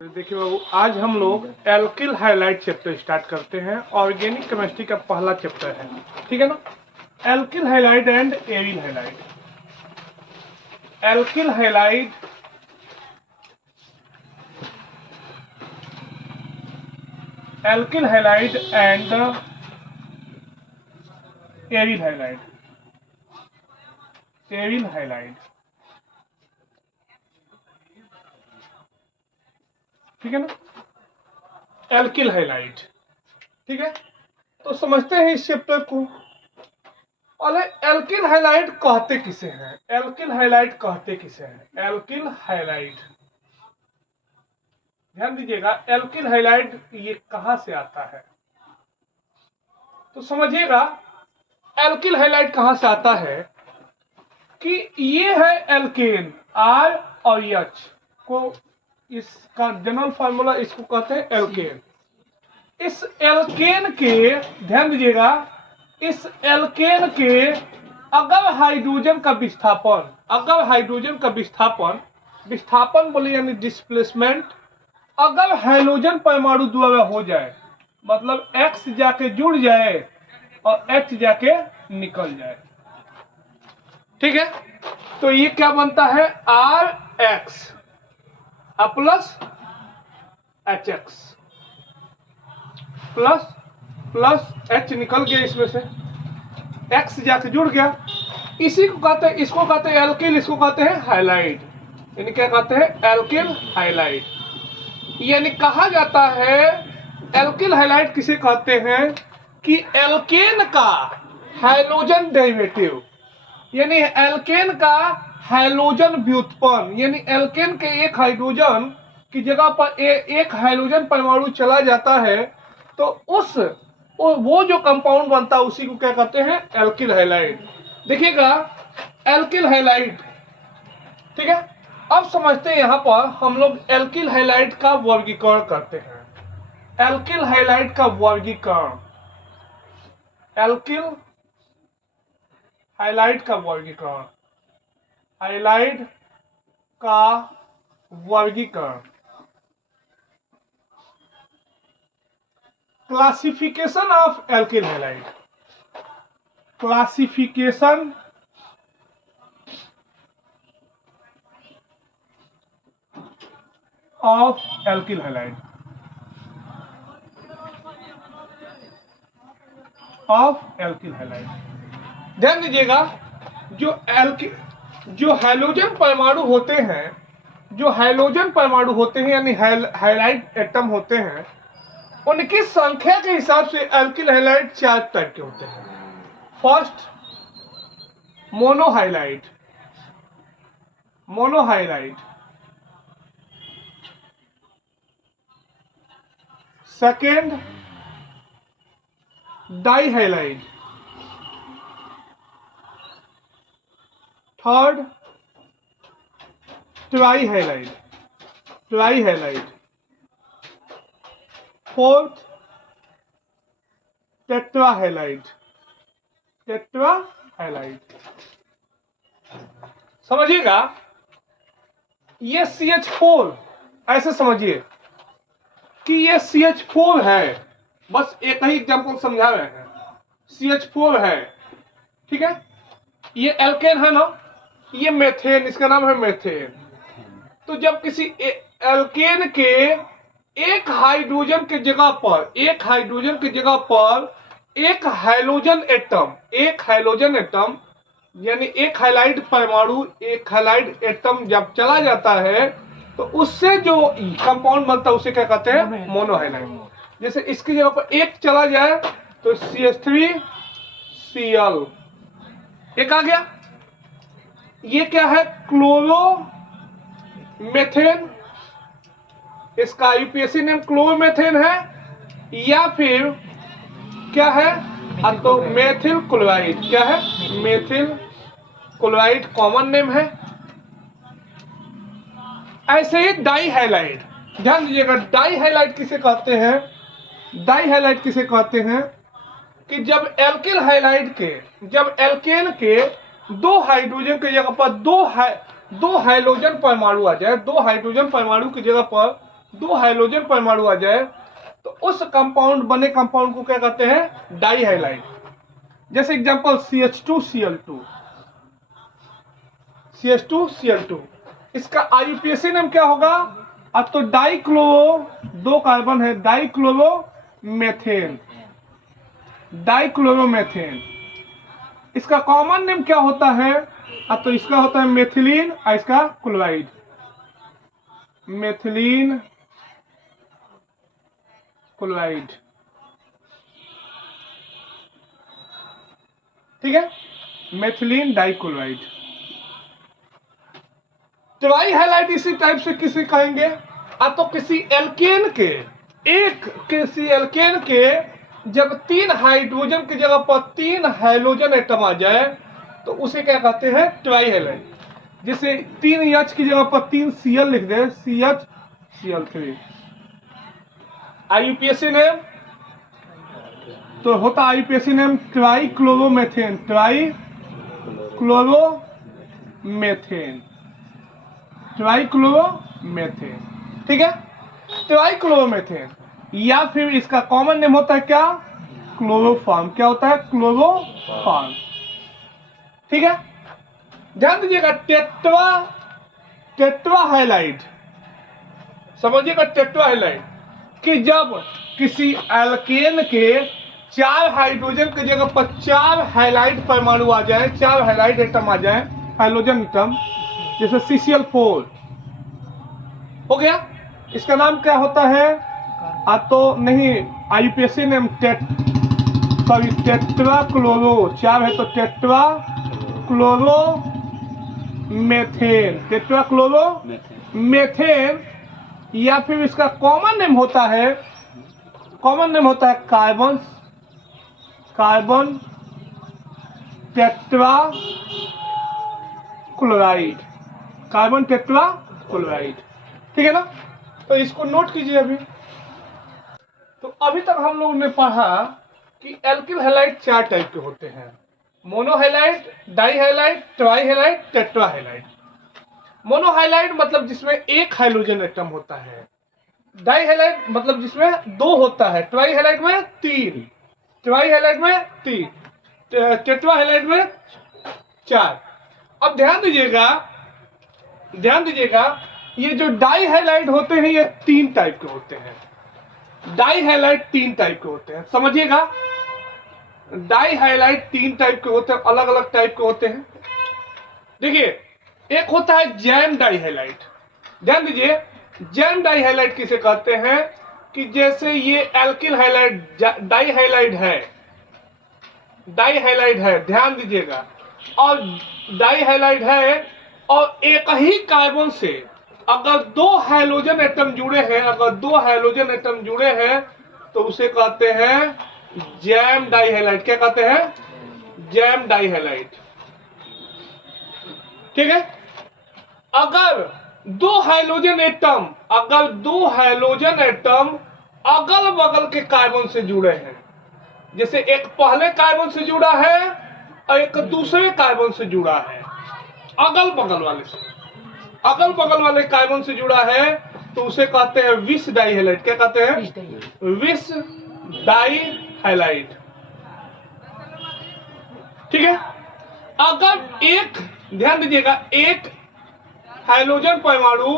देखिए बाबू, आज हम लोग एल्किल हाइलाइट चैप्टर स्टार्ट करते हैं। ऑर्गेनिक केमिस्ट्री का पहला चैप्टर है, ठीक है ना। Alkyl highlight and aryl highlight. Alkyl highlight and aryl highlight. Aryl highlight, ठीक है ना। एल्किल हाइलाइट, ठीक है। तो समझते हैं इस चैप्टर को। और एल्किल हाइलाइट कहते किसे हैं? एल्किल हाइलाइट कहते किसे हैं? एल्किल हाइलाइट, ध्यान दीजिएगा, एल्किल हाइलाइट ये कहां से आता है तो समझिएगा। एल्किल हाइलाइट कहां से आता है कि ये है एल्केन, आर और एच को, इसका जनरल फार्मूला इसको कहते हैं एल्केन। इस एल्केन के, ध्यान दीजिएगा, इस एल्केन के अगर हाइड्रोजन का विस्थापन, विस्थापन बोले यानी डिस्प्लेसमेंट, अगर हाइड्रोजन परमाणु द्वारा हो जाए, मतलब एक्स जाके जुड़ जाए और एच जाके निकल जाए, ठीक है। तो ये क्या बनता है? R X plus H X plus H निकल गया, इसमें से एक्स जाके जुड़ गया। इसी को कहते हैं, इसको कहते हैं एल्किल, इसको कहते हैं हाइलाइट। यानी क्या कहते हैं? Alkyl highlight. यानी कहा जाता है एल्किल हाइलाइट किसे कहते हैं कि एल्केन का हाइड्रोजन डेरिवेटिव, यानी एल्केन का हाइड्रोजन व्युत्पन्न, यानी एल्केन के एक हाइड्रोजन की जगह पर एक हाइड्रोजन परमाणु चला जाता है, तो वो जो कंपाउंड बनता है उसी को क्या कहते हैं? Alkyl highlight. देखिएगा, एल्किल हाइलाइट, ठीक है। अब समझते हैं, यहां पर हम लोग एल्किल हाइलाइट का वर्गीकरण करते हैं। एल्किल हाइलाइट का वर्गीकरण, एल्किल हाइलाइट का वर्गीकरण, हाइलाइट का वर्गीकरण। Classification of alkyl highlight, classification of alkyl highlight, of alkyl highlight. ध्यान दीजिएगा, जो हाइड्रोजन परमाणु होते हैं, यानी हाइलाइट एटम होते हैं, उनकी संख्या के हिसाब से एल्किल हाइलाइट 4 टाइप के होते हैं। First, monohalide, second dihalide, third trihalide, fourth tetrahalide. समझिएगा, ये CH4, ऐसे समझिए कि ये CH4 है। बस एक ही एग्जांपल समझा रहे हैं। CH4 है, ठीक है। ये एल्केन है ना, ये मेथेन, इसका नाम है मेथेन। तो जब किसी एल्केन के एक हाइड्रोजन की जगह पर एक हाइड्रोजन एटम यानी एक हाइलाइट परमाणु, एक हाइलाइट एटम जब चला जाता है, तो उससे जो कंपाउंड बनता है उसे क्या कहते हैं? मोनोहाइलाइट। जैसे इसकी जगह पर एक चला जाए तो CH3Cl एक आ गया। ये क्या है? क्लोरोमेथेन, इसका यूपीएससी नेम क्लोरोमेथेन है, या फिर क्या है? तो मेथिल क्लोराइड। क्या है? मेथिल क्लोराइड कॉमन नेम है। ऐसे ही डाइहाइलाइट, ध्यान दीजिएगा, डाइहाइलाइट किसे कहते हैं? कि जब एल्केन के दो हाइड्रोजन की जगह पर दो हाइड्रोजन परमाणु आ जाए, दो हाइड्रोजन परमाणु की जगह पर दो हाइड्रोजन परमाणु आ जाए तो उस कंपाउंड बने कंपाउंड को क्या कहते हैं? Die halide. जैसे एग्जांपल CH2Cl2, CH2Cl2, इसका IUPAC नाम क्या होगा? अब तो डाइक्लोरो, दो कार्बन है, डाइक्लोरोमेथेन, डाइक्लोरोमेथेन। इसका कॉमन नेम क्या होता है? अब तो इसका होता है मेथिलीन और इसका क्लोराइड, मेथिलीन क्लोराइड। ठीक है, मेथिलीन डाइक्लोराइड। ट्राई हाइलाइट इसी टाइप से किसी कहेंगे? अब तो किसी एल्केन के जब 3 हाइड्रोजन की जगह पर 3 हाइड्रोजन एटम आ जाए तो उसे क्या कहते हैं? Try highlight. जैसे 3 H की जगह पर 3 Cl लिख दे, CH Cl3। IUPAC नेम तो होता IUPAC name trichloromethane, trichloromethane, trichloromethane. ठीक है, ट्राइक्लोरोमेथेन। या फिर इसका कॉमन नेम होता है क्या? क्लोरोफॉर्म। क्या होता है? क्लोरोफॉर्म। ठीक है, ध्यान दीजिएगा। टेट्रा हाइलाइट, समझिएगा। टेट्रा हाइलाइट कि जब किसी एल्केन के 4 हाइड्रोजन की जगह पर 4 हाइलाइट परमाणु आ जाए, 4 हाइलाइट एटम आ जाए, हाइड्रोजन एटम, जैसे CCl4 हो गया। इसका नाम क्या होता है? तो नहीं, IUPAC नेम टेट्रा क्लोरो, 4 है तो टेट्रा क्लोरोमेथेन, टेट्रा क्लोरोमेथेन। या फिर इसका कॉमन नेम होता है carbon tetra chloride, carbon tetra chloride. ठीक है ना? तो इसको नोट कीजिए। तो अभी तक हम लोगों ने पढ़ा कि एल्किल हैलाइड 4 टाइप के होते हैं: मोनोहाइलाइड, डाइहाइलाइड, ट्राइहाइलाइड, टेट्राहाइलाइड। मोनोहाइलाइड मतलब जिसमें एक हाइड्रोजन एटम होता है, डाइहाइलाइड मतलब जिसमें 2 होता है, ट्राइहाइलाइड में 3, ट्राइहाइलाइड में 3, टेट्राहाइलाइड में 4। अब ध्यान दीजिएगा, ये जो डाइहाइलाइड होते हैं ये 3 टाइप के होते हैं। डाइहाइलाइड 3 टाइप के होते हैं, समझिएगा। डाइहाइलाइड 3 टाइप के होते हैं, अलग अलग टाइप के होते हैं। देखिए, एक होता है जैम डाइहाइलाइड। ध्यान दीजिए, जैम डाइहाइलाइड किसे कहते हैं? कि जैसे ये एल्किल हाइलाइड डाइहाइलाइड है, ध्यान दीजिएगा, और डाइहाइलाइड है, और एक ही कार्बन से अगर 2 हाइड्रोजन एटम जुड़े हैं, तो उसे कहते हैं जैम डाइहाइलाइड। क्या कहते हैं? जैम डाइहाइलाइड। ठीक है, अगर 2 हाइड्रोजन एटम अगल बगल के कार्बन से जुड़े हैं, जैसे एक पहले कार्बन से जुड़ा है और एक दूसरे कार्बन से जुड़ा है, अगल बगल वाले कार्बन से जुड़ा है, तो उसे कहते हैं विस डाइहाइलाइड। क्या कहते हैं? विस डाइहाइलाइड। ठीक है, अगर ध्यान दीजिएगा, एक हाइड्रोजन परमाणु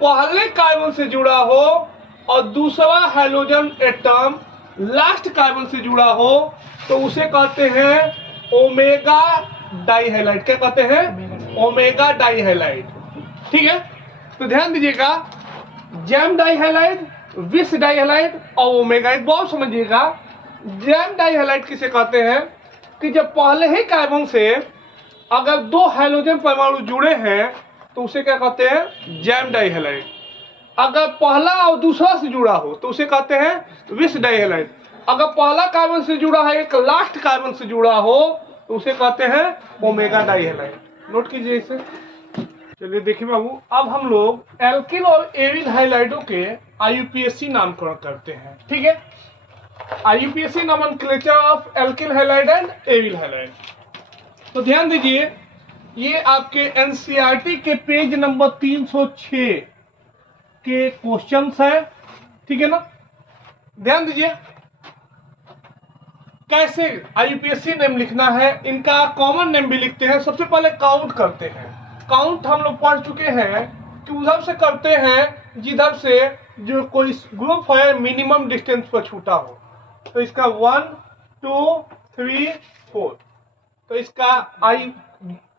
पहले कार्बन से जुड़ा हो और दूसरा हाइड्रोजन एटम लास्ट कार्बन से जुड़ा हो, तो उसे कहते हैं ओमेगा डाइहाइलाइड। क्या कहते हैं? ओमेगा डाइहाइलाइड। ठीक है, तो ध्यान दीजिएगा, जैम डाइहाइलाइड, विस डाइहाइलाइड और ओमेगा। एक बात समझिएगा, जैम डाइहाइलाइड किसे कहते हैं? कि जब पहले ही कार्बन से अगर 2 हाइड्रोजन परमाणु जुड़े हैं तो उसे क्या कहते हैं? जैम डाइहाइलाइड। अगर पहला और दूसरा से जुड़ा हो तो उसे कहते हैं विस डाइहाइलाइड। अगर पहला कार्बन से जुड़ा है, एक लास्ट कार्बन से जुड़ा हो, तो उसे कहते हैं ओमेगा डाइहाइलाइड। नोट कीजिए इसे। चलिए देखिए बाबू, अब हम लोग एल्किल और एविल हाइलाइडों के IUPAC नामकरण करते हैं। ठीक है, IUPAC nomenclature of alkyl halide and aryl halide. तो ध्यान दीजिए, ये आपके NCERT के पेज नंबर 306 के क्वेश्चंस है, ठीक है ना। ध्यान दीजिए कैसे आईयूपीएससी नेम लिखना है, इनका कॉमन नेम भी लिखते हैं। सबसे पहले काउंट करते हैं। काउंट हम लोग पढ़ चुके हैं कि उधर से करते हैं जिधर से जो कोई ग्रुप है मिनिमम डिस्टेंस पर छूटा हो। तो इसका 1 2 3 4, तो इसका आई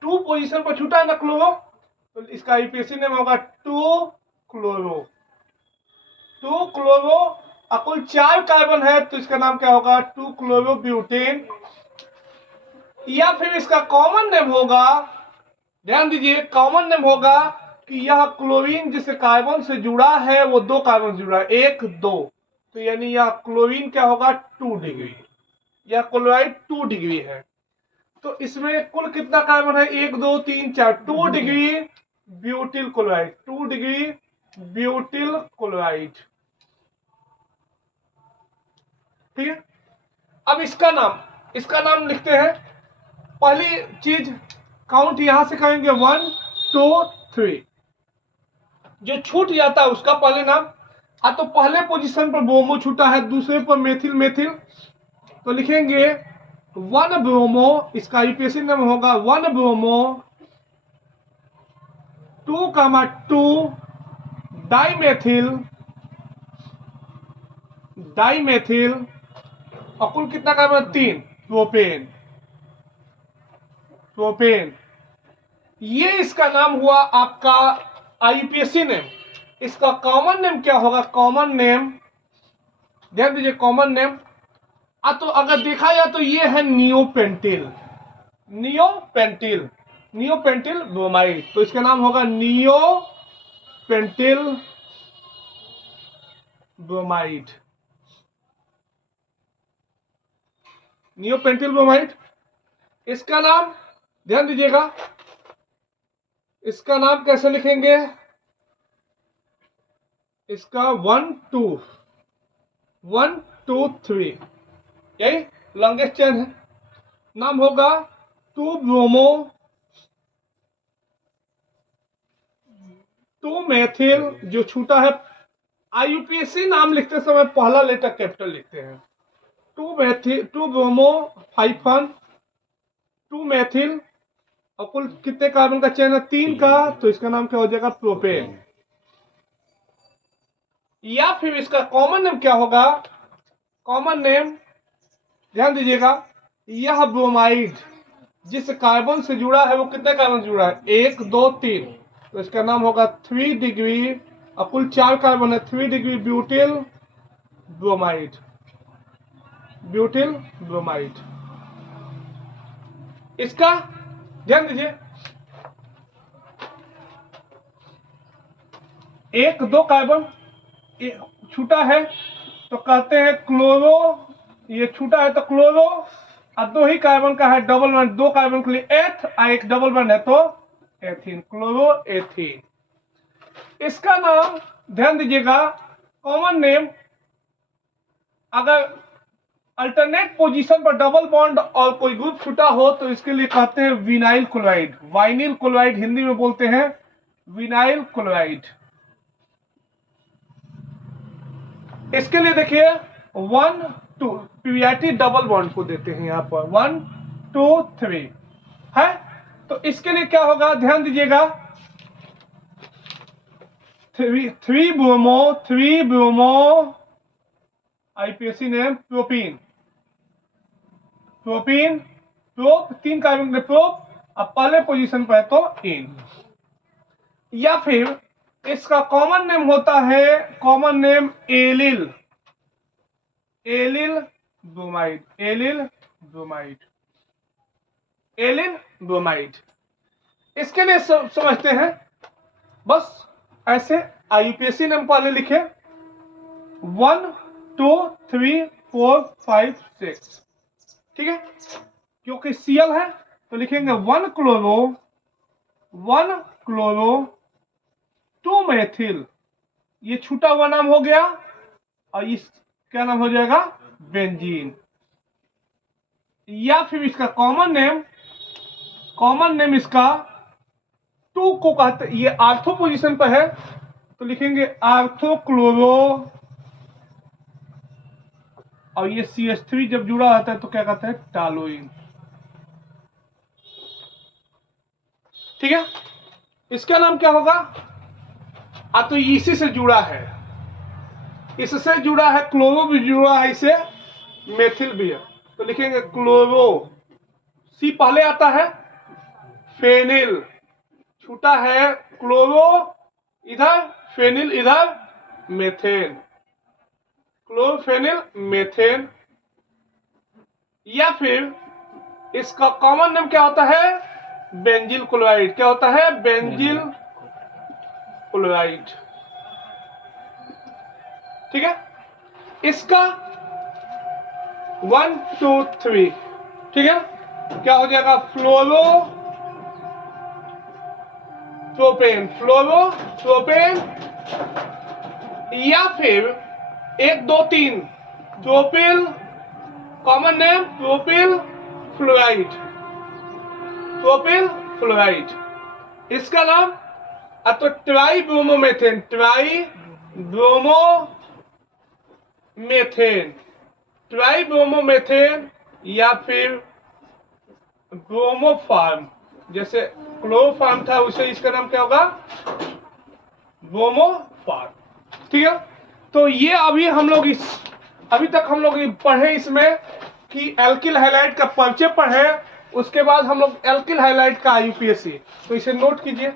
2 पोजीशन पर छूटा है ना क्लोरो, तो इसका आईपीएससी नेम होगा 2 क्लोरो। 2 क्लोरो, कुल 4 कार्बन है तो इसका नाम क्या होगा 2 क्लोरो ब्यूटेन। या फिर इसका कॉमन नेम होगा, ध्यान दीजिए कॉमन नेम होगा कि यह क्लोरीन जिस कार्बन से जुड़ा है वो 2 कार्बन से जुड़ा है, 1 2, तो यानी यह क्लोरीन क्या होगा 2 डिग्री, यह क्लोराइड 2 डिग्री है। तो इसमें कुल कितना कार्बन है 1 2 3 4, 2 degree butyl chloride, 2 degree butyl chloride, ठीक है। अब इसका नाम लिखते हैं। पहली चीज काउंट यहां से करेंगे 1 2 3, जो छूट जाता है उसका पहले नाम। तो पहले पोजीशन पर ब्रोमो छूटा है, दूसरे पर मेथिल मेथिल, तो लिखेंगे 1 ब्रोमो, इसका आईपीएससी नाम होगा 1 ब्रोमो 2 डाइमेथिल डाइमेथिल, और कुल कितना कार्बन 3 प्रोपेन प्रोपेन। ये इसका नाम हुआ आपका आईयूपीएससी नेम। इसका कॉमन नेम क्या होगा, कॉमन नेम ध्यान दीजिए कॉमन नेम। तो अगर देखा जाए तो ये है नियोपेंटिल, नियोपेंटिल नियोपेंटिल ब्रोमाइड, तो इसका नाम होगा नियोपेंटिल ब्रोमाइड, नियोपेंटिल ब्रोमाइड। इसका नाम ध्यान दीजिएगा, इसका नाम कैसे लिखेंगे, इसका 1 2 1 2 3, यही लॉन्गेस्ट चेन है। नाम होगा 2 ब्रोमो 2 मेथिल, जो छूटा है। आईयूपीएससी नाम लिखते समय पहला लेटर कैपिटल लिखते हैं। 2 मेथिल 2 ब्रोमो हाइफन 2 मेथिल, और कुल कितने कार्बन का चेन है 3 का, तो इसका नाम क्या हो जाएगा प्रोपेन। या फिर इसका कॉमन नेम क्या होगा, कॉमन नेम ध्यान दीजिएगा, यह ब्रोमाइड जिस कार्बन से जुड़ा है वो कितने कार्बन से जुड़ा है 1 2 3, तो इसका नाम होगा 3 डिग्री, और कुल 4 कार्बन है 3 degree butyl bromide, butyl bromide. इसका ध्यान दीजिए 1 2 कार्बन छूटा है तो कहते हैं क्लोरो, ये छूटा है तो क्लोरो, और 2 ही कार्बन का है डबल बॉन्ड, 2 कार्बन के लिए एथ और एक डबल बॉन्ड है तो एथीन, क्लोरो एथीन। इसका नाम ध्यान दीजिएगा कॉमन नेम, अगर अल्टरनेट पोजीशन पर डबल बॉन्ड और कोई ग्रुप छूटा हो तो इसके लिए कहते हैं vinyl chloride, vinyl chloride Hindi में बोलते हैं विनाइल क्लोराइड। इसके लिए देखिए 1 2 पीवीआईटी डबल बॉन्ड को देते हैं यहां पर 1 2 3 है, तो इसके लिए क्या होगा ध्यान दीजिएगा 3 bromo IPSC name propene, propene prop 3 carbon के प्रोप, अब पहले पोजीशन पर है तो इन। या फिर इसका कॉमन नेम होता है, common name allyl, allyl bromide, allyl bromide, allyl bromide. इसके लिए समझते हैं बस ऐसे आईयूपीएससी नेम पहले लिखे 1 2 3 4 5 6, ठीक है। क्योंकि सीएल है तो लिखेंगे 1 क्लोरो 2 मेथिल, ये छूटा हुआ नाम हो गया, और इस क्या नाम हो जाएगा बेंजीन। या फिर इसका कॉमन नेम इसका 2 को कहते, ये आर्थो पोजीशन पर है तो लिखेंगे आर्थोक्लोरो, और ये CH3 जब जुड़ा होता है तो क्या कहते हैं, टॉलुइन। ठीक है, इसका नाम क्या होगा, तो इसी से जुड़ा है, इससे जुड़ा है, क्लोरो भी जुड़ा है, इसे मेथिल भी है, तो लिखेंगे क्लोरो, सी पहले आता है, फेनिल छूटा है, क्लोरो इधर, फेनिल इधर, मेथेन, क्लोरोफेनिल मेथेन। या फिर इसका कॉमन नेम क्या होता है, बेंजिल क्लोराइड। क्या होता है, बेंजिल क्लोराइड। ठीक है, इसका 1 2 3, ठीक है, क्या हो जाएगा, फ्लोरो प्रोपेन, फ्लोरो प्रोपेन, या फिर 1 2 3 propyl, common name propyl fluoride, propyl fluoride. इसका नाम तो try bromomethane, try bromomethane, try bromomethane, या फिर ब्रोमोफार्म, जैसे क्लोरोफार्म था उसे इसका नाम क्या होगा, ब्रोमोफार्म। ठीक है, तो ये अभी तक हम लोग पढ़े इसमें कि एल्किल हैलाइड का परिचय पढ़े, उसके बाद हम लोग एल्किल हैलाइड का यूपीएससी, तो इसे नोट कीजिए।